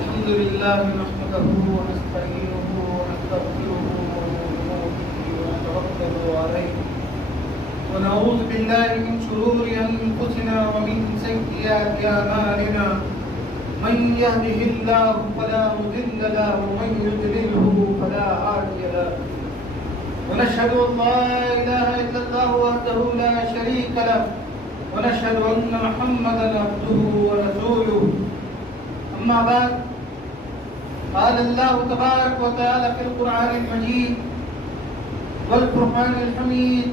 الحمد لله نحمده ونستعينه ونستغفره ونتوكل عليه ونعوذ بالله من شرور أنفسنا ومن سيئات أعمالنا من يهده الله فلا مضل له ومن يضلله فلا هادي له ونشهد أن لا إله إلا الله وحده لا شريك له ونشهد أن محمدا عبده ورسوله أما بعد قال الله تبارك وتعالى في القرآن المجيد والفرقان الحميد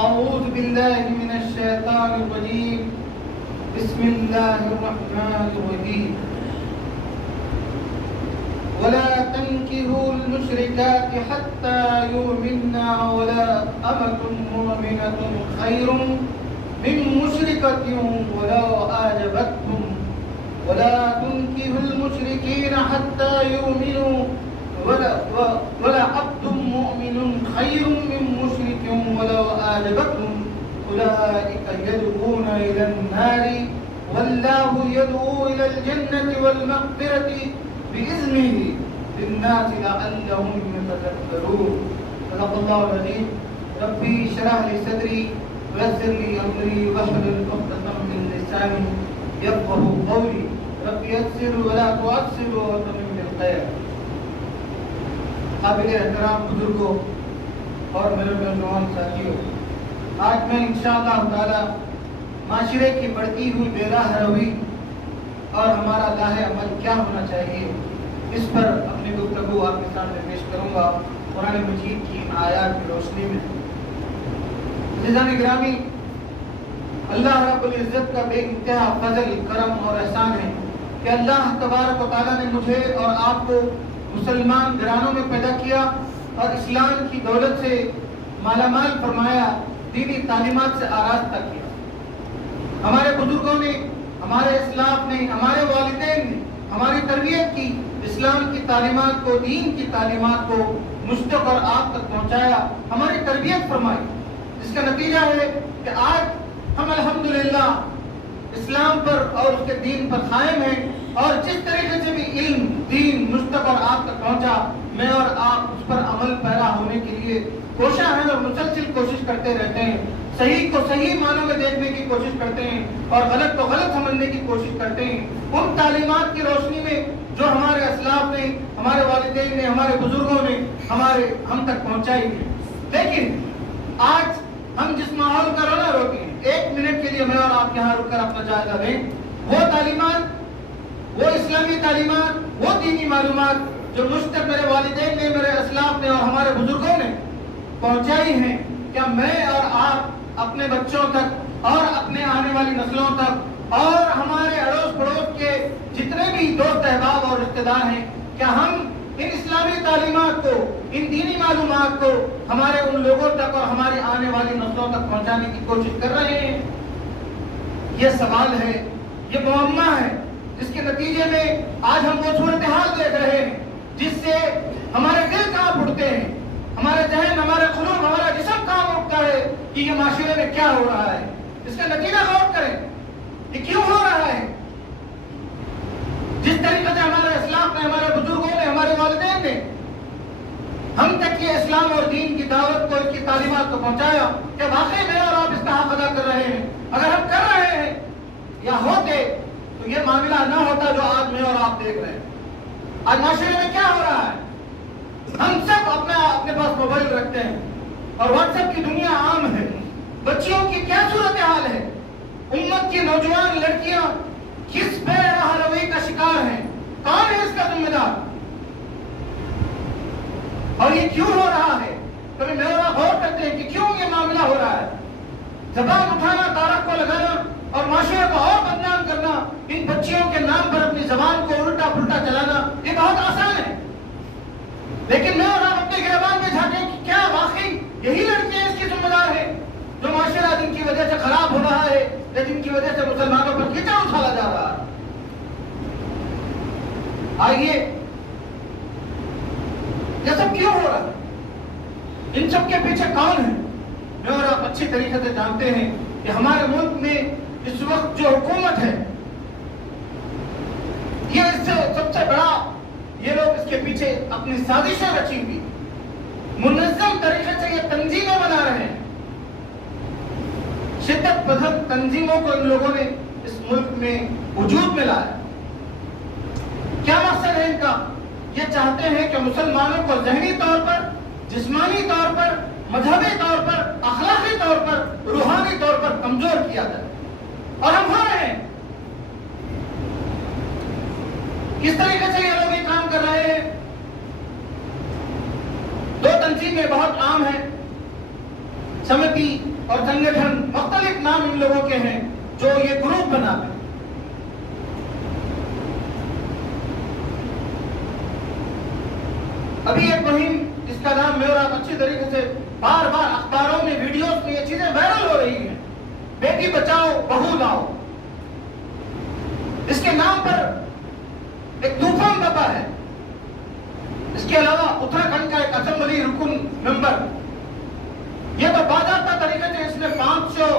أعوذ بالله من الشيطان الرجيم بسم الله الرحمن الرحيم ولا تنكحوا المشركات حتى يؤمنا ولا أمة مؤمنة خير من مشركة ولو أعجبتكم ولا تنكحوا المشركين حتى يؤمنوا ولا عبد مؤمن خير من مشرك ولو أعجبكم أولئك يدعون إلى النار والله يدعو إلى الجنة والمغفرة بإذنه للناس لعلهم يتذكرون. صدق الله العظيم. ربي اشرح لي صدري ويسر لي أمري واحلل عقدة من لساني يفقهوا قولي. ربي يسر ولا تعسر وتمم بالخير. قابل احترام بزرگوں اور میرے نوجوان ساتھیوں، آج میں انشاءاللہ تعالی معاشرے کی بڑھتی ہوئی بے راہ روی اور ہمارا لاہ عمل کیا ہونا چاہیے اس پر اپنی گفتگو آپ کے سامنے پیش کروں گا قرآن مجید کی آیات کی روشنی میں. عزیزان گرامی، اللہ رب العزت کا بے انتہا فضل، کرم اور احسان ہے کہ اللہ تبارک و تعالیٰ نے مجھے اور آپ کو مسلمان گھرانوں میں پیدا کیا اور اسلام کی دولت سے مالا مال فرمایا، دینی تعلیمات سے آراستہ کیا. ہمارے بزرگوں نے، ہمارے اسلاف نے، ہمارے والدین نے ہماری تربیت کی، اسلام کی تعلیمات کو، دین کی تعلیمات کو مجھ تک اور آپ تک پہنچایا، ہماری تربیت فرمائی، جس کا نتیجہ ہے کہ آج ہم الحمدللہ اسلام پر اور اس کے دین پر قائم ہیں، اور جس طریقے سے بھی علم دین مجھ تک اور آپ تک پہنچا، میں اور آپ اس پر عمل پیرا ہونے کے لیے کوشاں ہیں اور مسلسل کوشش کرتے رہتے ہیں. صحیح کو صحیح معنوں میں دیکھنے کی کوشش کرتے ہیں اور غلط کو غلط سمجھنے کی کوشش کرتے ہیں. ان تعلیمات کی روشنی میں جو ہمارے اسلاف نے، ہمارے والدین نے، ہمارے بزرگوں نے ہم تک پہنچائی ہے. لیکن آج ہم جس ماحول کا رونا روتے ہیں، ایک منٹ کے لیے میں اور آپ یہاں رک کر اپنا جائزہ لیں. وہ تعلیمات، وہ اسلامی تعلیمات، وہ دینی معلومات جو مجھ تک میرے والدین نے، میرے اسلاف نے اور ہمارے بزرگوں نے پہنچائی ہیں، کیا میں اور آپ اپنے بچوں تک اور اپنے آنے والی نسلوں تک اور ہمارے اڑوس پڑوس کے جتنے بھی دوست احباب اور رشتہ دار ہیں، کیا ہم ان اسلامی تعلیمات کو، ان دینی معلومات کو ہمارے ان لوگوں تک اور ہماری آنے والی نسلوں تک پہنچانے کی کوشش کر رہے ہیں؟ یہ سوال ہے، یہ معمہ ہے، جس کے نتیجے میں آج ہم وہ صورتحال دیکھ رہے ہیں جس سے ہمارے دل کانپ اٹھتے ہیں، ہمارے ذہن، ہمارے قلوب، ہمارا جسم کانپ اٹھتا ہے کہ یہ معاشرے میں کیا ہو رہا ہے. اس کا نتیجہ غور کریں، یہ کیوں ہو رہا ہے؟ جس طریقے سے ہمارے اسلاف نے، ہمارے بزرگوں نے، ہمارے والدین نے ہم تک یہ اسلام اور دین کی دعوت کو، اس کی تعلیمات کو پہنچایا، کہ واقعی میں اور آپ اس کا حق ادا کر رہے ہیں. اگر ہم کر رہے ہیں یا ہوتے تو یہ معاملہ نہ ہوتا جو آج میں اور آپ دیکھ رہے ہیں. آج معاشرے میں کیا ہو رہا ہے؟ ہم سب اپنے پاس موبائل رکھتے ہیں اور واٹس ایپ کی دنیا عام ہے. بچیوں کی کیا صورتحال ہے؟ امت کی نوجوان لڑکیاں کس بے راہ روی کا شکار ہیں؟ کون ہے اس کا ذمہ دار؟ اور یہ کیوں ہو رہا ہے؟ کبھی میں اور آپ غور کرتے ہیں کہ کیوں یہ معاملہ ہو رہا ہے؟ زبان اٹھانا، تارک کو لگانا اور معاشرے کو اور بدنام کرنا، ان بچیوں کے نام پر اپنی زبان کو الٹا پلٹا چلانا، یہ بہت آسان ہے. لیکن میں اور آپ اپنے گریبان میں جھانکیں کہ کیا واقعی یہی لڑکیاں اس کی ذمہ دار ہیں جو معاشرہ جن کی وجہ سے خراب ہو رہا ہے یا جن کی وجہ سے مسلمانوں پر کیچڑ اچھالا جا رہا ہے؟ آئیے، یہ سب کیوں ہو رہا ہے؟ ان سب کے پیچھے کون ہے؟ میں اور آپ اچھی طریقے سے جانتے ہیں کہ ہمارے ملک میں اس وقت جو حکومت ہے یہ اس سے سب سے بڑا، یہ لوگ اس کے پیچھے اپنی سازشیں رچی ہوئی، منظم طریقے سے یہ تنظیمیں بنا رہے ہیں. شدت پسند تنظیموں کو ان لوگوں نے اس ملک میں وجود میں لایا. کیا مقصد ہے ان کا؟ یہ چاہتے ہیں کہ مسلمانوں کو ذہنی طور پر، جسمانی طور پر، مذہبی طور پر، اخلاقی طور پر، روحانی طور پر کمزور کیا جائے. اور ہم ہو رہے ہیں. کس طریقے سے یہ لوگ یہ کام کر رہے ہیں؟ دو تنظیمیں بہت عام ہیں، سمتی اور سنگٹھن، مختلف نام ان لوگوں کے ہیں جو یہ گروپ بناتے ہیں. ابھی ایک مہم جس کا نام میں اور آپ اچھی طریقے سے بار بار اخباروں میں، ویڈیوز میں یہ چیزیں وائرل ہو رہی ہیں، بیٹی بچاؤ بہو لاؤ. اس کے نام پر ایک طوفان بپا ہے. اس کے علاوہ اتراکھنڈ کا ایک اسمبلی رکن ممبر، یہ تو باضابطہ طریقے سے اس نے 500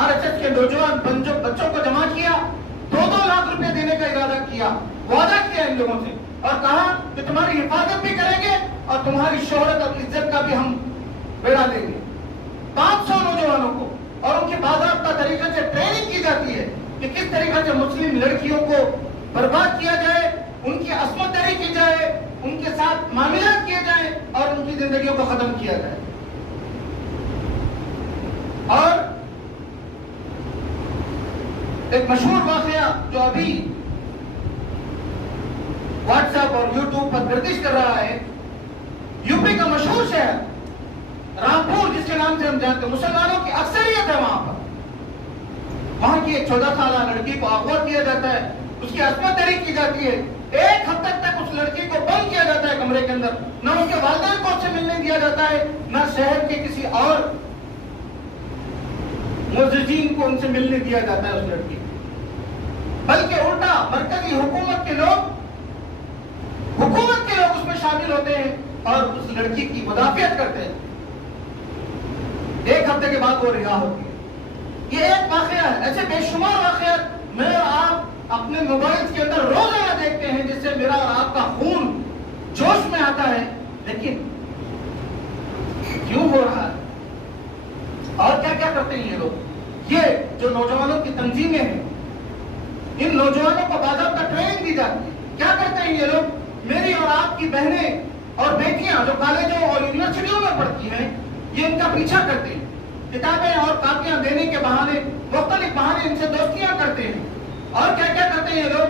RSS کے نوجوان بچوں کو جمع کیا، 2-2 لاکھ روپے دینے کا ارادہ کیا، وعدہ کیا ان لوگوں سے، اور کہا کہ تمہاری حفاظت بھی کریں گے اور تمہاری شہرت اور عزت کا بھی ہم بیڑا دیں گے. 500 نوجوانوں کو، اور ان کی باضابطہ طریقے سے ٹریننگ کی جاتی ہے کہ کس طریقے سے مسلم لڑکیوں کو برباد کیا جائے، ان کی عصمت دری کی جائے، ان کے ساتھ معاملات کیے جائیں اور ان کی زندگیوں کو ختم کیا جائے. اور ایک مشہور واقعہ جو ابھی واٹس ایپ اور یوٹیوب پر گردش کر رہا ہے، یو پی کا مشہور شہر رامپور، جس کے نام سے ہم جانتے ہیں، مسلمانوں کی اکثریت ہے وہاں پر. وہاں کی ایک 14 سالہ لڑکی کو اغوا کیا جاتا ہے، اس کی عصمت دری کی جاتی ہے. 1 ہفتہ تک اس لڑکی کو بند کیا جاتا ہے کمرے کے اندر، نہ اس کے والدین کو اس سے ملنے دیا جاتا ہے، نہ شہر کے کسی اور معززین کو ان سے ملنے دیا جاتا ہے اس لڑکی کو. بلکہ الٹا مرکزی حکومت کے لوگ اس میں شامل ہوتے ہیں اور اس لڑکی کی مدافعت کرتے ہیں. 1 ہفتے کے بعد وہ رہا ہوتی ہے. یہ ایک واقعہ ہے. ایسے بے شمار واقعات میں اور آپ اپنے موبائل کے اندر روزانہ دیکھتے ہیں، جس سے میرا اور آپ کا خون جوش میں آتا ہے. لیکن کیوں ہو رہا ہے اور کیا کیا کرتے ہیں یہ لوگ؟ یہ جو نوجوانوں کی تنظیمیں ہیں، ان نوجوانوں کو باضابطہ ٹریننگ دی جاتی ہے. کیا کرتے ہیں یہ لوگ؟ میری اور آپ کی بہنیں اور بیٹیاں جو کالجوں اور یونیورسٹیوں میں پڑھتی ہیں، یہ ان کا پیچھا کرتے ہیں. کتابیں اور کاپیاں دینے کے بہانے، مختلف بہانے ان سے دوستیاں کرتے ہیں. اور کیا کیا کرتے ہیں یہ لوگ؟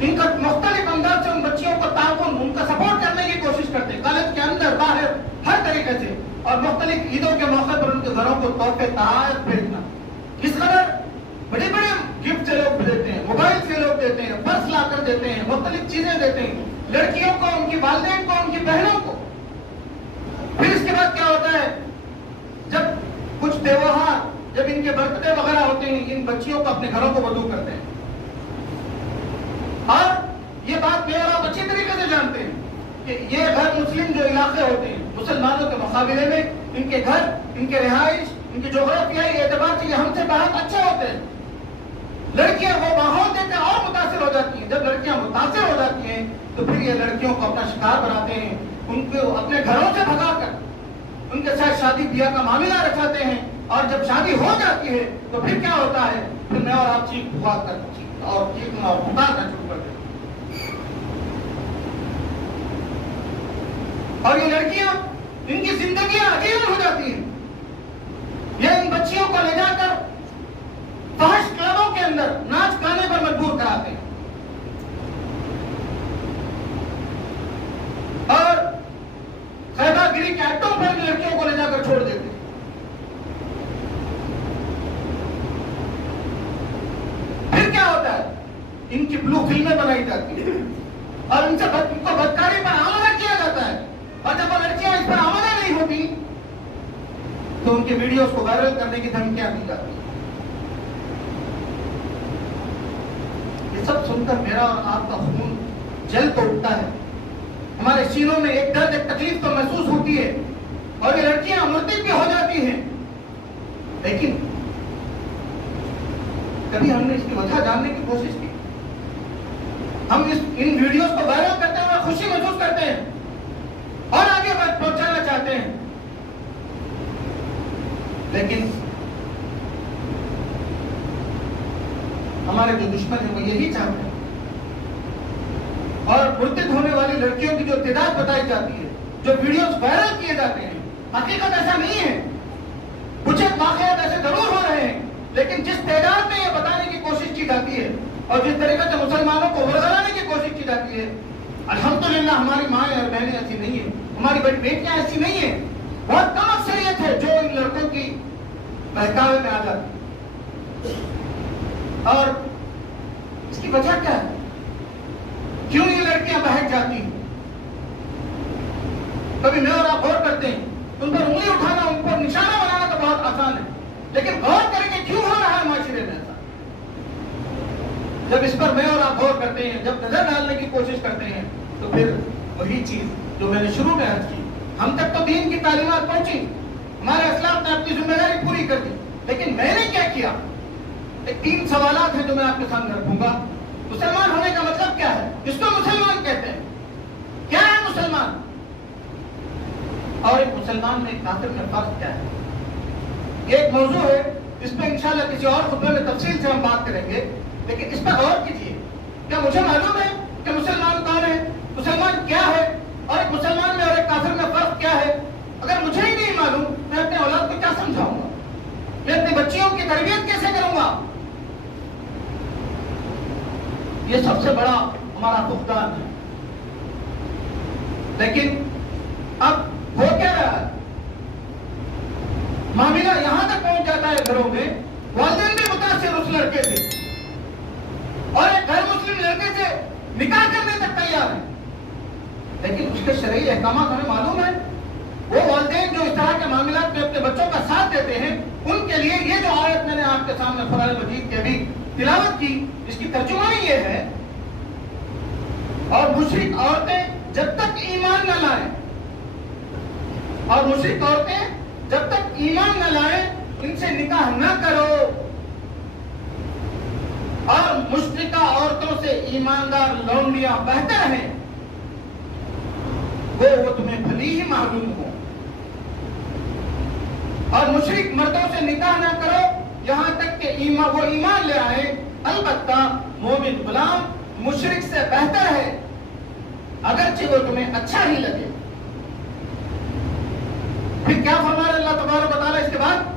ان کا مختلف انداز سے ان بچیوں کو تعاون، ان کا سپورٹ کرنے کی کوشش کرتے ہیں، کالج کے اندر باہر ہر طریقے سے. اور مختلف عیدوں کے موقع پر ان کے گھروں کو تحفے تحائف بھیجنا. کس قدر بڑے بڑے گفٹ سے لوگ دیتے ہیں، موبائل سے لوگ دیتے ہیں، پرس لا کر دیتے ہیں، مختلف چیزیں دیتے ہیں لڑکیوں کو، ان کی والدین کو، ان کی بہنوں کو. پھر اس کے بعد کیا ہوتا ہے؟ جب کچھ تہوار، جب ان کے برتھ ڈے وغیرہ ہوتے ہیں، ان بچیوں کو اپنے گھروں کو مدعو کرتے ہیں. اور یہ بات میں اور آپ اچھی طریقے سے جانتے ہیں کہ یہ غیر مسلم جو علاقے ہوتے ہیں مسلمانوں کے مقابلے میں، ان کے گھر، ان کے رہائش، ان کے جغرافیائی اعتبار سے یہ ہم سے بہت اچھے ہوتے ہیں. لڑکیاں وہ ماحول دیکھ کر اور متاثر ہو جاتی ہیں. جب لڑکیاں متاثر ہو جاتی ہیں تو پھر یہ لڑکیوں کو اپنا شکار بناتے ہیں، ان کو اپنے گھروں سے بھگا کر ان کے ساتھ شادی بیاہ کا معاملہ رکھاتے ہیں. اور جب شادی ہو جاتی ہے تو پھر کیا ہوتا ہے؟ پھر میں اور آپ چیخ پکار اور چیخنا اور پکارنا شروع کر دیتے ہیں. اور یہ لڑکیاں، ان کی زندگیاں عجیب ہو جاتی ہیں. یہ ان بچیوں کو لے جا کر فحش کلبوں کے اندر ناچ گانے پر مجبور کراتے ہیں. اور خیبہ گری کے اڈوں پر لڑکیوں کو لے جا کر چھوڑ دیتے ہیں. پھر کیا ہوتا ہے؟ ان کی بلو فلمیں بنائی جاتی ہیں اور ان سے ان کو بدکاری پر آمادہ کیا جاتا ہے. اور جب وہ لڑکیاں اس پر آمادہ نہیں ہوتی تو ان کے ویڈیوز کو وائرل کرنے کی دھمکیاں دی جاتی ہیں. یہ سب سن کر میرا اور آپ کا خون جل تو اٹھتا ہے. ہمارے سینوں میں ایک درد، ایک تکلیف تو محسوس ہوتی ہے. اور یہ لڑکیاں مرتد بھی ہو جاتی ہیں. لیکن کبھی ہم نے اس کی وجہ جاننے کی کوشش کی؟ ہم ان ویڈیوز کو وائرل کرتے ہوئے خوشی محسوس کرتے ہیں اور آگے پہنچانا چاہتے ہیں، لیکن ہمارے جو دشمن ہیں وہ یہی چاہتے ہیں. اور مرتد ہونے والی لڑکیوں کی جو تعداد بتائی جاتی ہے، جو ویڈیوز وائرل کیے جاتے ہیں، حقیقت ایسا نہیں ہے. کچھ ایک واقعات ایسے ضرور ہو رہے ہیں، لیکن جس تعداد میں یہ بتانے کی کوشش کی جاتی ہے اور جس طریقے سے مسلمانوں کو ورگلانے کی کوشش کی جاتی ہے، الحمدللہ ہماری مائیں اور بہنیں ایسی نہیں ہیں، ہماری بڑی بیٹیاں ایسی نہیں ہیں. بہت کم اکثریت ہے جو ان لڑکوں کی بہکاوے میں آ جاتی ہے. اور اس کی وجہ کیا ہے؟ کیوں یہ لڑکیاں بہک جاتی ہیں؟ کبھی میں اور آپ غور کرتے ہیں، ان پر انگلی اٹھانا، ان پر نشانہ بنانا تو بہت آسان ہے، لیکن غور کریں کہ کیوں ہو رہا ہے معاشرے میں ایسا. جب اس پر میں اور آپ غور کرتے ہیں، جب نظر ڈالنے کی کوشش کرتے ہیں، تو پھر وہی چیز جو میں نے شروع میں عرض کی، ہم تک تو دین کی تعلیمات پہنچی، ہمارے اسلاف نے اپنی ذمہ داری پوری کر دی، لیکن میں نے کیا کیا؟ ایک 3 سوالات ہیں جو میں آپ کے سامنے رکھوں گا. مسلمان ہونے کا مطلب کیا ہے؟ جس کو مسلمان کہتے ہیں، کیا ہے مسلمان؟ اور ایک مسلمان میں کافر میں فرق کیا ہے؟ یہ ایک موضوع ہے جس پہ انشاءاللہ کسی اور خطبے میں تفصیل سے ہم بات کریں گے، لیکن اس پر غور کیجیے. کیا مجھے معلوم ہے کہ مسلمان کون ہے، مسلمان کیا ہے، اور ایک مسلمان میں اور ایک کافر میں فرق کیا ہے؟ اگر مجھے ہی نہیں معلوم، میں اپنے اولاد کو کیا سمجھاؤں گا؟ میں اپنی بچیوں کی تربیت کیسے کروں گا؟ یہ سب سے بڑا ہمارا فقدان ہے. لیکن اب ہو کیا رہا ہے؟ معاملہ یہاں تک پہنچ جاتا ہے گھروں میں، والدین بھی متاثر اس لڑکے سے، اور ایک غیر مسلم لڑکے سے نکاح کرنے تک تیار ہے. لیکن اس کے شرعی احکامات ہمیں معلوم ہے. وہ والدین جو اس طرح کے معاملات میں اپنے بچوں کا ساتھ دیتے ہیں، ان کے لیے یہ جو آیت میں نے آپ کے سامنے قرآن مجید کی ابھی تلاوت کی، اس کی ترجمانی یہ ہے، اور مشرک عورتیں جب تک ایمان نہ لائیں، اور مشرک عورتیں جب تک ایمان نہ لائیں، ان سے نکاح نہ کرو، اور مشرکہ عورتوں سے ایماندار لونڈیاں بہتر ہیں، وہ تمہیں بھلی ہی معلوم ہو. اور مشرک مردوں سے نکاح نہ کرو یہاں تک کہ وہ ایمان لے آئے. البتہ مومن غلام مشرک سے بہتر ہے، اگرچہ وہ تمہیں اچھا ہی لگے. پھر کیا فرما رہے اللہ تبارک و تعالیٰ اس کے بعد؟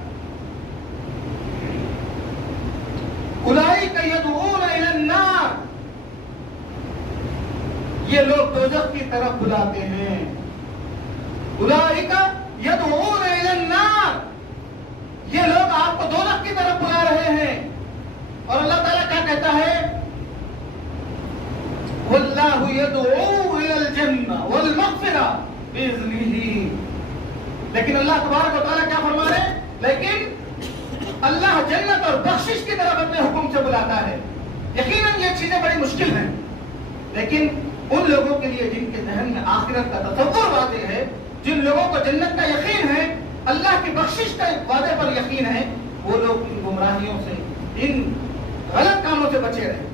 اولئک یدعون الی النار، یہ لوگ دوزخ کی طرف بلاتے ہیں. اولئک یدعون الی النار، یہ لوگ آپ کو دوزخ کی طرف بلا رہے ہیں. اور اللہ تعالیٰ کیا کہتا ہے؟ واللہ یدعو الی الجنہ والمغفرہ باذنہ. لیکن اللہ تبارک و تعالیٰ کیا فرما رہے ہیں؟ لیکن اللہ جنت اور بخشش کی طرف اپنے حکم سے بلاتا ہے. یقیناً یہ چیزیں بڑی مشکل ہیں، لیکن ان لوگوں کے لیے جن کے ذہن میں آخرت کا تصور واضح ہے، جن لوگوں کو جنت کا یقین ہے، اللہ کی بخشش کا وعدے پر یقین ہے، وہ لوگ ان گمراہیوں سے، ان غلط کاموں سے بچے رہے.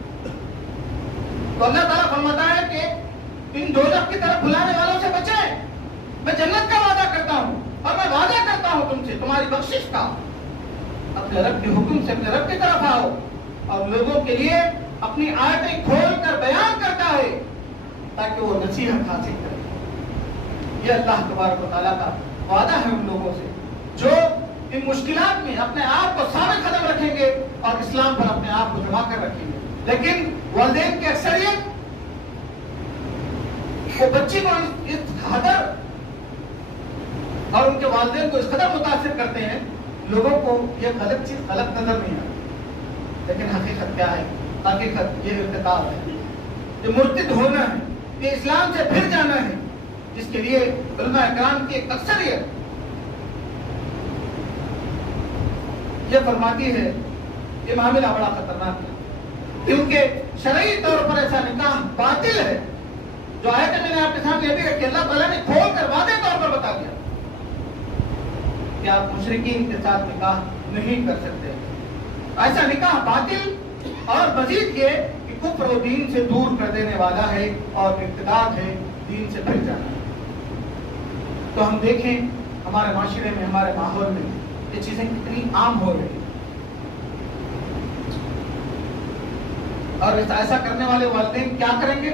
تو اللہ تعالیٰ فرماتا ہے کہ ان دوزخ کی طرف بلانے والوں سے بچیں. میں جنت کا وعدہ کرتا ہوں، اور میں وعدہ کرتا ہوں تم سے تمہاری بخشش کا. اپنے رب کے حکم سے اپنے رب کی طرف آؤ، اور لوگوں کے لیے اپنی آیتیں کھول کر بیان کرتا ہے تاکہ وہ نصیحت حاصل کرے. یہ اللہ تبارک و تعالیٰ کا وعدہ ہے ان لوگوں سے جو ان مشکلات میں اپنے آپ کو ثابت قدم رکھیں گے اور اسلام پر اپنے آپ کو جما کر رکھیں گے. لیکن والدین کی اکثریت وہ بچی کو اس قدر اور ان کے والدین کو اس قدر متاثر کرتے ہیں، لوگوں کو یہ غلط چیز غلط نظر نہیں آتی. لیکن حقیقت کیا ہے؟ حقیقت یہ ارتکاب ہے، یہ مرتد ہونا ہے، یہ اسلام سے پھر جانا ہے، جس کے لیے علماء اکرام کی ایک اکثریت یہ فرماتی ہے یہ معاملہ بڑا خطرناک ہے، کیونکہ شرعی طور پر ایسا نکاح باطل ہے. جو آیت میں نے آپ کے سامنے ابھی رکھی، اللہ تعالیٰ نے کھول کر واضح طور پر بتا دیا کہ آپ مشرکین کے ساتھ نکاح نہیں کر سکتے. ایسا نکاح باطل، اور مزید یہ کہ کفر و دین سے دور کر دینے والا ہے اور ارتداد ہے دین سے پھر جانا ہے۔ تو ہم دیکھیں ہمارے معاشرے میں، ہمارے ماحول میں یہ چیزیں کتنی عام ہو رہی ہیں، اور ایسا کرنے والے والدین کیا کریں گے؟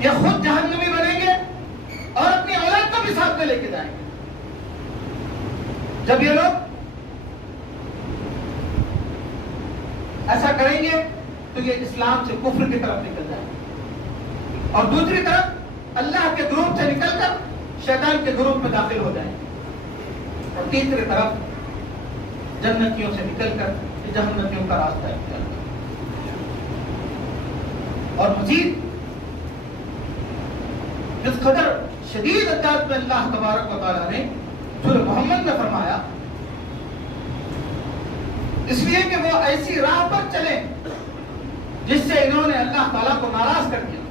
یہ خود جہنمی بنیں گے اور اپنی اولاد کو بھی ساتھ میں لے کے جائیں گے۔ جب یہ لوگ ایسا کریں گے تو یہ اسلام سے کفر کی طرف نکل جائیں گے، اور دوسری طرف اللہ کے گروپ سے نکل کر شیطان کے گروپ میں داخل ہو جائیں گے، اور تیسری طرف جنتیوں سے نکل کر جہنمیوں کا راستہ اختیار کریں۔ اور مزید جس قدر شدید انداز میں اللہ تبارک و تعالیٰ نے سورہ محمد میں فرمایا، اس لیے کہ وہ ایسی راہ پر چلیں جس سے انہوں نے اللہ تعالیٰ کو ناراض کر دیا۔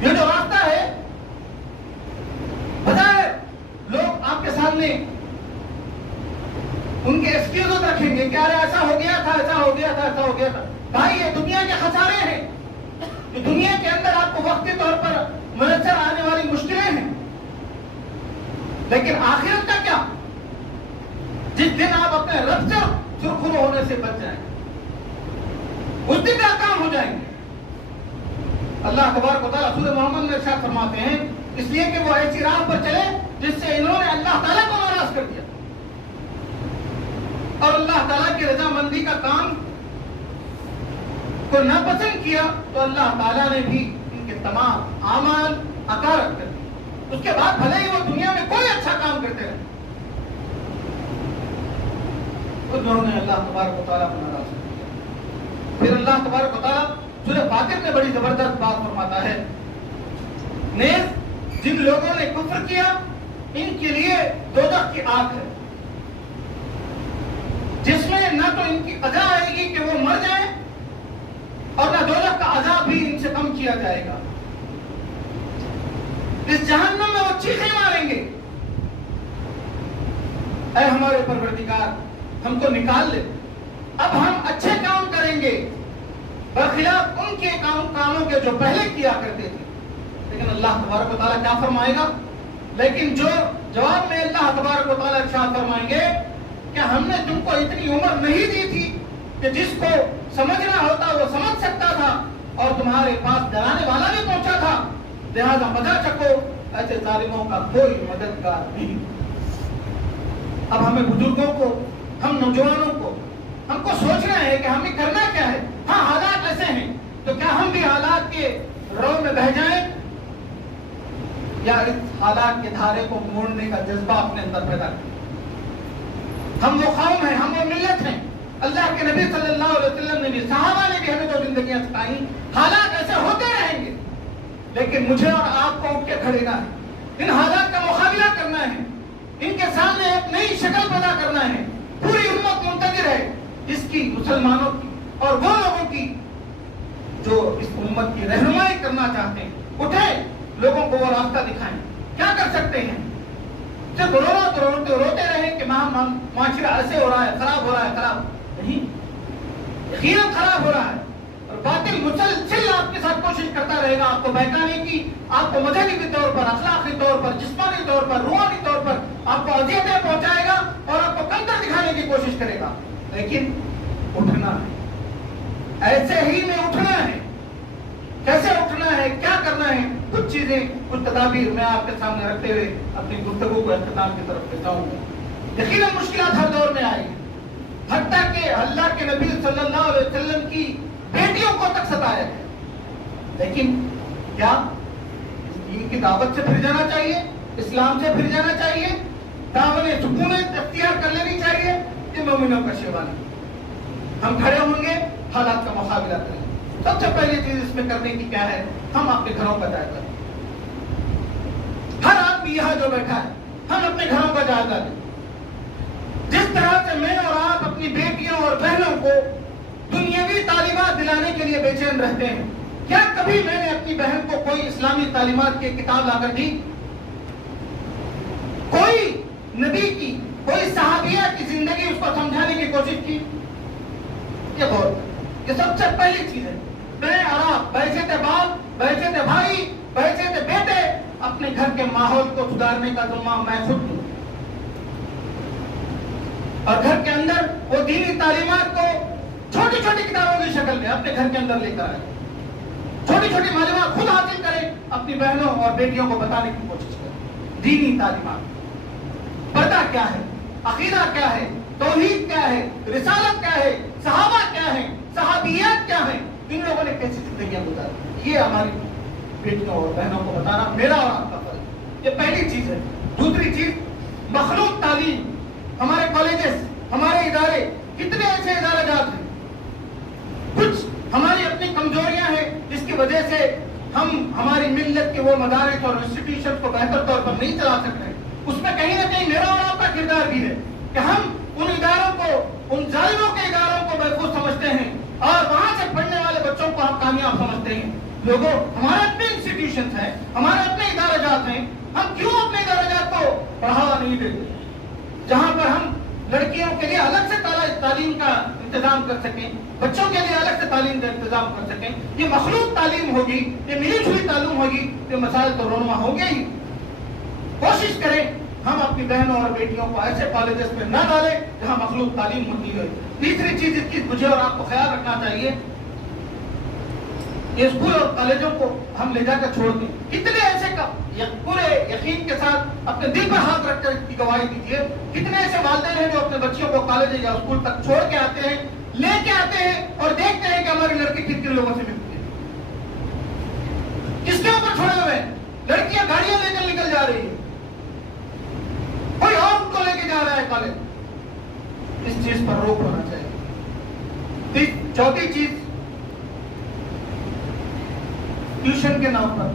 یہ جو راستہ ہے، بظاہر لوگ آپ کے سامنے ان کے ایکسکیوز رکھیں گے کہ ارے ایسا ہو گیا تھا، ایسا ہو گیا تھا، ایسا ہو گیا تھا۔ بھائی یہ دنیا کے خسارے ہیں، کہ دنیا کے اندر آپ کو وقتی طور پر میسر آنے والی مشکلیں ہیں، لیکن آخرت کا کیا؟ جس دن آپ اپنے رب سے سرخرو ہونے سے بچ جائیں گے، اس دن کیا کام ہو جائیں گے؟ اللہ تبارک و تعالیٰ سورہ محمد میں ارشاد فرماتے ہیں، اس لیے کہ وہ ایسی راہ پر چلے جس سے انہوں نے اللہ تعالیٰ کو ناراض کر دیا، اور اللہ تعالیٰ کی رضامندی کا کام کو ناپسند کیا، تو اللہ تعالیٰ نے بھی ان کے تمام اعمال اکارت کر دیے۔ اس کے بعد بھلے ہی وہ دنیا میں کوئی اچھا کام کرتے رہے، انہوں نے اللہ تبارک و تعالیٰ کو ناراض کر دیا۔ پھر اللہ تبارک و تعالیٰ سورہ فاطر میں بڑی زبردست بات فرماتا ہے، نیز جن لوگوں نے کفر کیا ان کے لیے دوزخ کی آگ ہے، جس میں نہ تو ان کی سزا آئے گی کہ وہ مر جائیں، اور نہ دوزخ کا عذاب بھی ان سے کم کیا جائے گا۔ اس جہنم میں وہ چیخیں ماریں گے، اے ہمارے پروردگار ہم کو نکال لے، اب ہم اچھے کام کریں گے برخلاف ان کے کاموں کے جو پہلے کیا کرتے تھے۔ لیکن اللہ تبارک و تعالیٰ کیا فرمائے گا؟ لیکن جو جواب میں اللہ تبارک و تعالیٰ ارشاد فرمائیں گے کہ ہم نے تم کو اتنی عمر نہیں دی تھی کہ جس کو سمجھنا ہوتا وہ سمجھ سکتا تھا، اور تمہارے پاس ڈرانے والا بھی پہنچا تھا، لہذا مزہ چکو، ایسے ظالموں کا کوئی مددگار نہیں۔ اب ہمیں بزرگوں کو، ہم نوجوانوں کو، ہم کو سوچنا ہے کہ ہمیں کرنا کیا ہے۔ ہاں حالات ایسے ہیں تو کیا ہم بھی حالات کے رو میں بہہ جائیں، یا اس حالات کے دھارے کو موڑنے کا جذبہ اپنے اندر پیدا کریں؟ ہم وہ قوم ہیں، ہم وہ ملت ہیں، اللہ کے نبی صلی اللہ علیہ وسلم نے بھی، صحابہ نے بھی ہمیں جو زندگیاں سکھائیں، حالات ایسے ہوتے رہیں گے، لیکن مجھے اور آپ کو اٹھ کے کھڑنا ہے، ان حالات کا مقابلہ کرنا ہے، ان کے سامنے ایک نئی شکل پیدا کرنا ہے۔ پوری امت منتظر ہے اس کی، مسلمانوں کی اور وہ لوگوں کی جو اس امت کی رہنمائی کرنا چاہتے ہیں۔ اٹھیں، لوگوں کو وہ راستہ دکھائیں۔ کیا کر سکتے ہیں؟ صرف روتے رہیں کہ معاشرہ ایسے ہو رہا ہے، خراب ہو رہا ہے، خراب نہیں، یقیناً خراب ہو رہا ہے، اور باطل مسلسل آپ کے ساتھ کوشش کرتا رہے گا آپ کو بہکانے کی، آپ کو مذہبی طور پر، اخلاقی طور پر، جسمانی طور پر، روحانی طور پر آپ کو اذیتیں پہنچائے گا اور آپ کو کمتر دکھانے کی کوشش کرے گا۔ لیکن اٹھنا ہے، ایسے ہی میں اٹھنا ہے۔ کیسے اٹھنا ہے، کیا کرنا ہے، کچھ چیزیں، کچھ تدابیر میں آپ کے سامنے رکھتے ہوئے اپنی گفتگو کو اختتام کی طرف لے جاؤں گا۔ یقیناً مشکلات ہر دور میں آئی، حتیٰ کہ اللہ کے نبی صلی اللہ علیہ وسلم کی بیٹیوں کو تک ستایا ہے، لیکن کیا دین کی دعوت سے پھر جانا چاہیے، اسلام سے پھر جانا چاہیے، دامن سکونت اختیار کر لینی چاہیے؟ یہ مومنوں کا شیوہ نہیں۔ ہم کھڑے ہوں گے، حالات کا مقابلہ کریں۔ سب سے پہلی چیز اس میں کرنے کی کیا ہے؟ ہم اپنے گھروں کا جائزہ لیں۔ ہر آدمی یہاں جو بیٹھا ہے، ہم اپنے گھروں کا جائزہ لیں۔ جس طرح سے میں اور آپ اپنی بیٹیوں اور بہنوں کو دنیاوی تعلیمات دلانے کے لیے بے چین رہتے ہیں، کیا کبھی میں نے اپنی بہن کو کوئی اسلامی تعلیمات کی کتاب لا کر دی؟ کوئی نبی کی، کوئی صحابیہ کی زندگی اس کو سمجھانے کی کوشش کی؟ یہ غور یہ سب سے پہلی چیز ہے. میں اور آپ بحیثیت باپ، بحیثیت بھائی، بحیثیت بیٹے اپنے گھر کے ماحول کو سدھارنے کا ذمہ میں خود لوں. اور گھر کے اندر وہ دینی تعلیمات کو چھوٹی چھوٹی کتابوں کی شکل میں اپنے گھر کے اندر لے کر آئے. چھوٹی چھوٹی معلومات خود حاصل کریں، اپنی بہنوں اور بیٹیوں کو بتانے کی کوشش کریں. دینی تعلیمات، پردہ کیا ہے، عقیدہ کیا ہے، توحید کیا ہے، رسالت کیا ہے، صحابہ کیا ہے، صحابیات کیا ہیں، ان لوگوں نے کیسی زندگیاں گزاری، یہ ہماری بیٹیوں اور بہنوں کو بتانا میرا اور آپ کا فرض ہے. یہ پہلی چیز ہے. دوسری چیز مخلوط تعلیم. ہمارے کالجز، ہمارے ادارے، کتنے ایسے ادارے جات ہیں، کچھ ہماری اپنی کمزوریاں ہیں جس کی وجہ سے ہم ہماری ملت کے وہ مدارس اور انسٹیٹیوشن کو بہتر طور پر نہیں چلا سکتے. اس میں کہیں نہ کہیں میرا اور آپ کا کردار بھی ہے کہ ہم ان اداروں کو، ان ظالموں کے اداروں کو محفوظ سمجھتے ہیں اور وہاں سے پڑھنے والے بچوں کو ہم کامیاب سمجھتے ہیں. لوگوں، ہمارے اپنے انسٹیٹیوشنز ہیں، ہمارے اپنے ادارے جات ہیں، ہم کیوں اپنے ادارے جات کو بڑھاوا نہیں دیتے جہاں پر ہم لڑکیوں کے لیے الگ سے تعلیم کا انتظام کر سکیں، بچوں کے لیے الگ سے تعلیم کا انتظام کر سکیں. یہ مخلوط تعلیم ہوگی، یہ ملی جلی تعلیم ہوگی، یہ مسائل تو رونما ہوں گے ہی. کوشش کریں ہم اپنی بہنوں اور بیٹیوں کو ایسے کالجز میں نہ ڈالیں جہاں مخلوط تعلیم ہوتی ہے. تیسری چیز اس کی مجھے اور آپ کو خیال رکھنا چاہیے، یہ اسکول اور کالجوں کو ہم لے جا کر چھوڑ دیں. کتنے ایسے کا پورے یقین کے ساتھ اپنے دل پر ہاتھ رکھ کر اس کی گواہی دیجیے، کتنے ایسے والدین ہیں جو اپنے بچیوں کو کالج یا اسکول تک چھوڑ کے آتے ہیں، لے کے آتے ہیں اور دیکھتے ہیں کہ ہماری لڑکی کن کن لوگوں سے ملتی ہے. کس کے اوپر چھوڑے ہوئے ہیں؟ لڑکیاں گاڑیاں لے کر نکل جا رہی ہیں، کوئی اور ان کو لے کے جا رہا ہے کالج. اس چیز پر روک ہونا چاہیے. چوتھی چیز، ٹیوشن کے نام پر،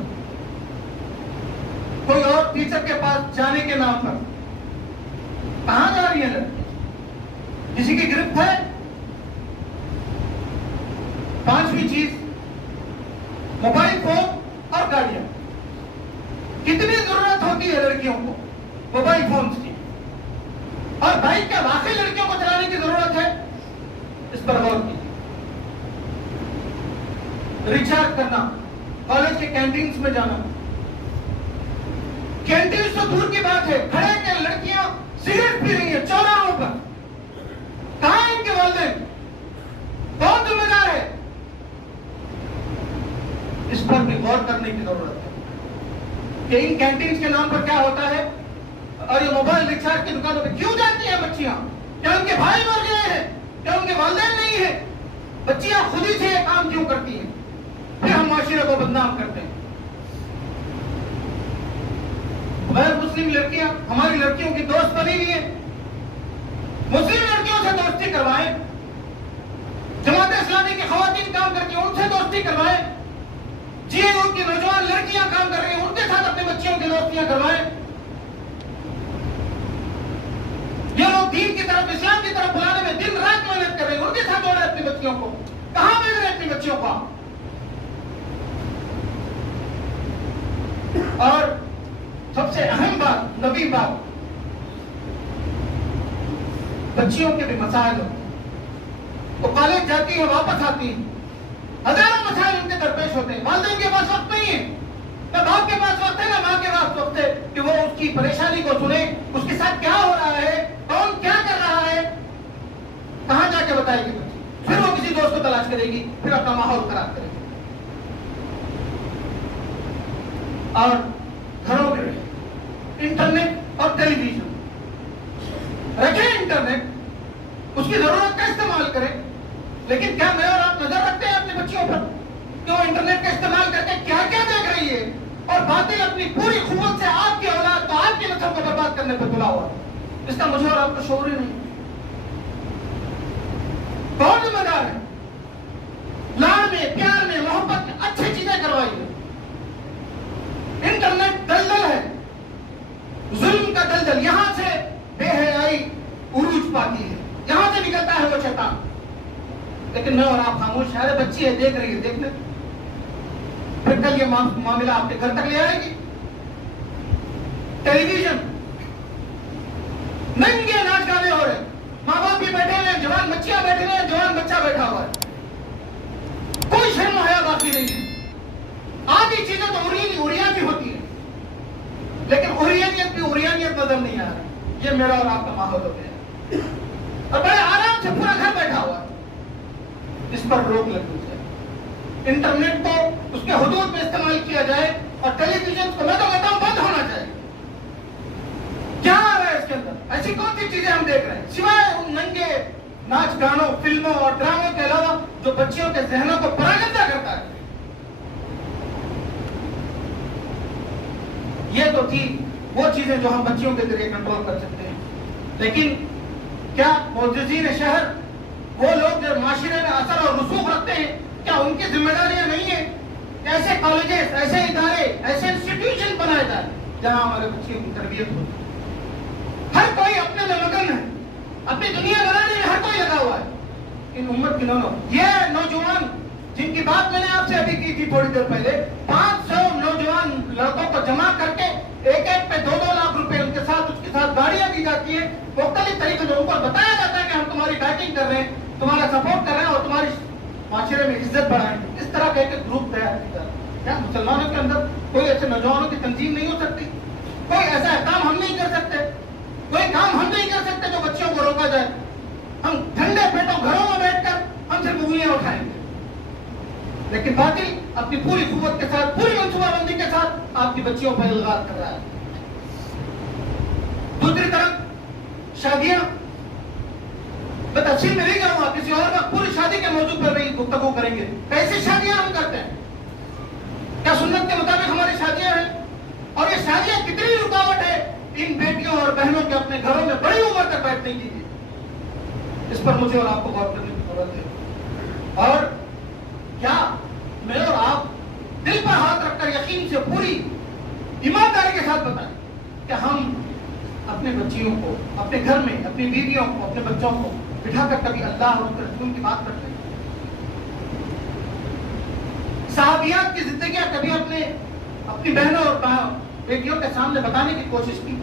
کوئی اور ٹیچر کے پاس جانے کے نام پر کہاں جا رہی ہے لڑکی؟ کسی کی گرفت ہے؟ پانچویں چیز، موبائل فون اور گاڑیاں. کتنی ضرورت ہوتی ہے لڑکیوں کو موبائل فونز کی، اور بائک کیا واقعی لڑکیوں کو چلانے کی ضرورت ہے؟ اس پر غور کیجیے. ریچارج کرنا، کالج کے کینٹینز میں جانا. کینٹینز تو دور کی بات ہے، کھڑے کے لڑکیاں سگریٹ پی رہی ہیں چوراہوں پر. کہاں ہیں ان کے والدین؟ کون ذمہ دار ہے؟ اس پر بھی غور کرنے کی ضرورت ہے کہ ان کینٹینز کے نام پر کیا ہوتا ہے، اور یہ موبائل ریچارج کی دکانوں پہ کیوں جاتی ہیں بچیاں؟ کیا ان کے بھائی مر گئے ہیں؟ کیا ان کے والدین نہیں ہیں؟ بچیاں خود ہی سے یہ کام کیوں کرتی ہیں؟ پھر ہم معاشرے کو بدنام کرتے ہیں. غیر مسلم لڑکیاں ہماری لڑکیوں کی دوست بنی ہوئی ہیں. مسلم لڑکیوں سے دوستی کروائیں، جماعت اسلامی کی خواتین کام کرتی ہیں ان سے دوستی کروائیں، جی ان کی نوجوان لڑکیاں کام کر رہی ہیں ان کے ساتھ اپنے بچیوں کی دوستیاں کروائیں. یہ لوگ دین کی طرف، اسلام کی طرف بلانے میں دن رات محنت کر رہے ہیں، ان کے ساتھ جوڑے اپنی بچیوں کو. کہاں بھیج رہے ہیں اپنی بچیوں کو؟ اور سب سے اہم بات، نبی بات، بچیوں کے بھی مسائل ہوتے ہیں. وہ کالج جاتی ہیں، واپس آتی ہیں، ہزاروں مسائل ان کے درپیش ہوتے ہیں. والدین کے پاس وقت نہیں ہے، نہ باپ کے پاس وقت ہے نہ ماں کے پاس وقت ہے کہ وہ اس کی پریشانی کو سنے، اس کے ساتھ کیا ہو رہا ہے، کون کیا کر رہا ہے. کہاں جا کے بتائے گی بچی؟ پھر وہ کسی دوست کو تلاش کرے گی، پھر اپنا ماحول خراب کرے گی. اور گھروں میں انٹرنیٹ اور ٹیلی ویژن رکھیں، انٹرنیٹ اس کی ضرورت کا استعمال کریں، لیکن کیا میں اور آپ نظر رکھتے ہیں اپنی بچیوں پر کہ وہ انٹرنیٹ کا استعمال کر کے کیا کیا دیکھ رہی ہے؟ اور باطل اپنی پوری قوت سے آپ کی اولاد کو، آپ کی نسل کو برباد کرنے پر تلا ہوا. اس کا مجھے اور آپ کو شعور ہی نہیں. کون ذمہ دار ہے؟ لاڑ میں، پیار میں، محبت میں اچھی چیزیں کروائی ہے. انٹرنیٹ دلدل ہے، ظلم کا دلدل. یہاں سے بے حیائی عروج پاتی ہے، یہاں سے نکلتا ہے وہ شیطان. لیکن میں اور آپ خاموش ہیں. ارے بچی ہے، دیکھ رہی ہے، دیکھ لیں. پھر کل یہ معاملہ آپ کے گھر تک لے آئے گی. ٹیلی ویژن ننگے ناچ گانے ہو رہے، ماں باپ بھی بیٹھے ہوئے، جوان بچیاں بیٹھے ہوئے، جوان بچہ بیٹھا ہوا ہے. باقی نہیں ہے. آدھی چیزیں تو عریان بھی ہوتی ہیں, لیکن عریانیت بھی عریانیت نظر نہیں آ رہی. یہ میرا اور آپ کا ماحول ہو گیا اور بڑے آرام سے پورا گھر بیٹھا ہوا ہے. اس پر روک لگنی چاہیے. انٹرنیٹ کو اس کے حدود میں استعمال کیا جائے اور ٹیلی ویژن کو میں تو کہتا ہوں بند ہونا چاہیے. کیا آ رہا ہے اس کے اندر؟ ایسی کون سی چیزیں ہم دیکھ رہے ہیں سوائے ان ننگے ناچ گانوں, فلموں اور ڈراموں کے علاوہ جو بچیوں کے ذہنوں کو پراگندہ کرتا ہے. یہ تو تھی وہ چیزیں جو ہم بچیوں کے ذریعے کنٹرول کر سکتے ہیں. لیکن کیا معززین شہر, وہ لوگ جو معاشرے میں اثر اور رسوخ رکھتے ہیں, کیا ان کی ذمہ داریاں نہیں ہیں؟ ایسے کالجز, ایسے ادارے, ایسے انسٹیٹیوشن بنائے جائیں جہاں ہمارے بچیوں کی تربیت ہو. ہر کوئی اپنے میں مگن ہے, اپنی دنیا بنانے میں ہر کوئی لگا ہوا ہے. ان امت کی یہ نوجوان جن کی بات میں نے آپ سے ابھی کی تھی تھوڑی دیر پہلے, 500 نوجوان لڑکوں کو جمع کر کے ایک ایک پہ 2-2 لاکھ روپے ان کے ساتھ گاڑیاں دی جاتی ہیں. مختلف طریقے سے ان کو بتایا جاتا ہے کہ ہم تمہاری بیکنگ کر رہے ہیں, تمہارا سپورٹ کر رہے ہیں اور تمہاری معاشرے میں عزت بڑھائیں. اس طرح کے ایک گروپ تیار کیا. کیا مسلمانوں کے اندر کوئی ایسے نوجوانوں کی تنظیم نہیں ہو سکتی؟ کوئی ایسا کام ہم نہیں کر سکتے؟ کوئی کام ہم نہیں کر سکتے جو بچیوں کو روکا جائے؟ ہم ٹھنڈے پیٹوں گھروں میں بیٹھ کر ہم صرف انگلیاں اٹھائیں گے, لیکن باطل اپنی پوری قوت کے ساتھ, پوری منصوبہ بندی کے ساتھ آپ کی بچیوں پر الغار کر رہا ہے. دوسری طرف شادیاں, میں تفصیل میں نہیں جاؤں گا, کسی اور وقت پوری شادی کے موضوع پر بھی گفتگو کریں گے. کیسی شادیاں ہم کرتے ہیں؟ کیا سنت کے مطابق ہماری شادیاں ہیں؟ اور یہ شادیاں کتنی رکاوٹ ہے ان بیٹیوں اور بہنوں کے اپنے گھروں میں بڑی عمر تک بیٹھنے کی. اس پر مجھے اور آپ کو غور کرنے کی ضرورت ہے. اور کیا میں اور آپ دل پر ہاتھ رکھ کر یقین سے پوری ایمانداری کے ساتھ بتائیں کہ ہم اپنے بچیوں کو, اپنے گھر میں اپنی بیویوں کو, اپنے بچوں کو بٹھا کر کبھی اللہ اور اس کے رسول کی بات کرتے ہیں؟ صحابیات کی زندگیاں کبھی اپنی بہنوں اور بیٹیوں کے سامنے بتانے کی کوشش کی؟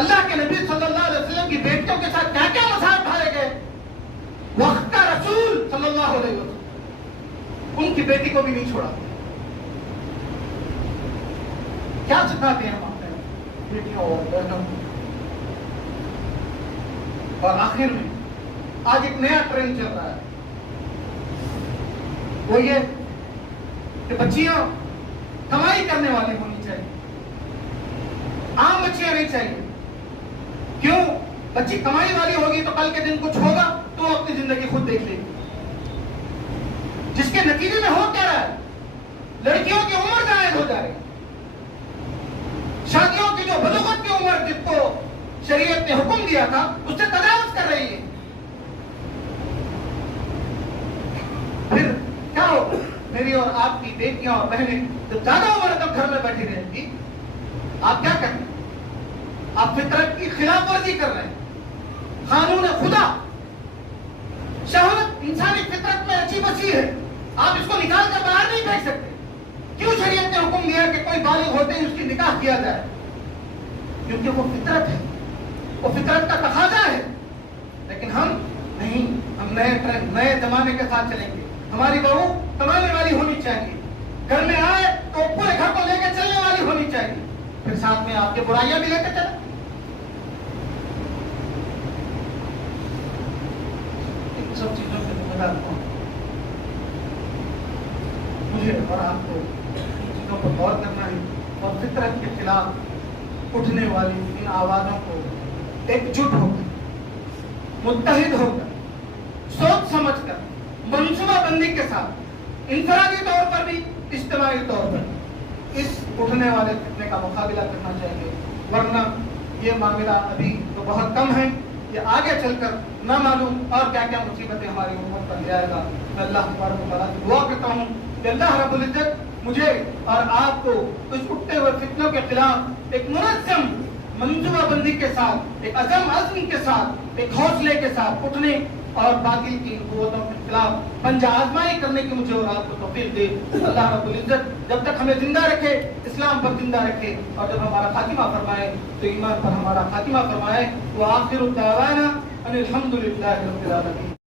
اللہ کے نبی صلی اللہ علیہ وسلم کی بیٹیوں کے ساتھ کیا کیا مسائل اٹھائے گئے؟ وقت کا رسول صلی اللہ علیہ وسلم ان کی بیٹی کو بھی نہیں چھوڑا. کیا سکھاتے ہیں ہم اپنے بیٹیوں اور بہنوں کو؟ اور آخر میں آج ایک نیا ٹرینڈ چل رہا ہے, وہ یہ کہ بچیاں کمائی کرنے والی ہونی چاہیے, عام بچیاں نہیں چاہیے. کیوں؟ بچی کمائی والی ہوگی تو کل کے دن کچھ ہوگا تو وہ اپنی زندگی خود دیکھ لے گی. جس کے نتیجے میں ہو کیا رہا ہے؟ لڑکیوں کی عمر زائد ہو جا رہی ہے. شادیوں کی جو بلوغت کی عمر جس کو شریعت نے حکم دیا تھا اس سے تجاوز کر رہی ہے. پھر کیا ہوگا؟ میری اور آپ کی بیٹیاں اور بہنیں جب زیادہ عمر تک گھر میں بیٹھی رہیں گی, آپ کیا کریں؟ آپ فطرت کی خلاف ورزی کر رہے ہیں. قانون خدا, شہوت انسانی فطرت میں اچھی بچی ہے, آپ اس کو نکال کر باہر نہیں پھینک سکتے. کیوں شریعت نے حکم دیا کہ کوئی بالغ ہوتے ہی اس کی نکاح کیا جائے؟ کیونکہ وہ فطرت ہے, وہ فطرت کا تقاضا ہے. لیکن ہم نہیں, ہم نئے ٹرینڈ, نئے زمانے کے ساتھ چلیں گے. ہماری بہو کمانے والی ہونی چاہیے, گھر میں آئے تو پورے گھر کو لے کے چلنے والی ہونی چاہیے, پھر ساتھ میں آپ کے برائیاں بھی لے کے چلیں. ان سب چیزوں کے ذمہ دار کون؟ مجھے اور آپ کو ان چیزوں پر غور کرنا ہے اور فطرت کے خلاف اٹھنے والی ان آوازوں کو ایک جٹ ہو کر, متحد ہو کر, سوچ سمجھ کر, منصوبہ بندی کے ساتھ, انفرادی طور پر بھی اجتماعی طور پر اس اٹھنے والے فتنے کا مقابلہ کرنا چاہیے. ورنہ یہ معاملہ ابھی تو بہت کم ہے, یہ آگے چل کر نہ معلوم اور کیا کیا مصیبتیں ہماری امت پر لے آئے گا. میں اللہ تبارک و تعالیٰ سے دعا کرتا ہوں کہ اللہ رب العزت مجھے اور آپ کو اس اٹھتے ہوئے فتنوں کے خلاف ایک منظم منصوبہ بندی کے ساتھ, ایک عزم کے ساتھ, ایک حوصلے کے ساتھ اٹھنے اور باطل کی قوتوں کے خلاف پنجہ آزمائی کرنے کی مجھے اور آپ کو توفیق دے. اللہ رب العزت جب تک ہمیں زندہ رکھے, اسلام پر زندہ رکھے, اور جب ہمارا خاتمہ فرمائے تو ایمان پر ہمارا خاتمہ فرمائے. وآخر دعوانا ان الحمد للہ رب العالمین.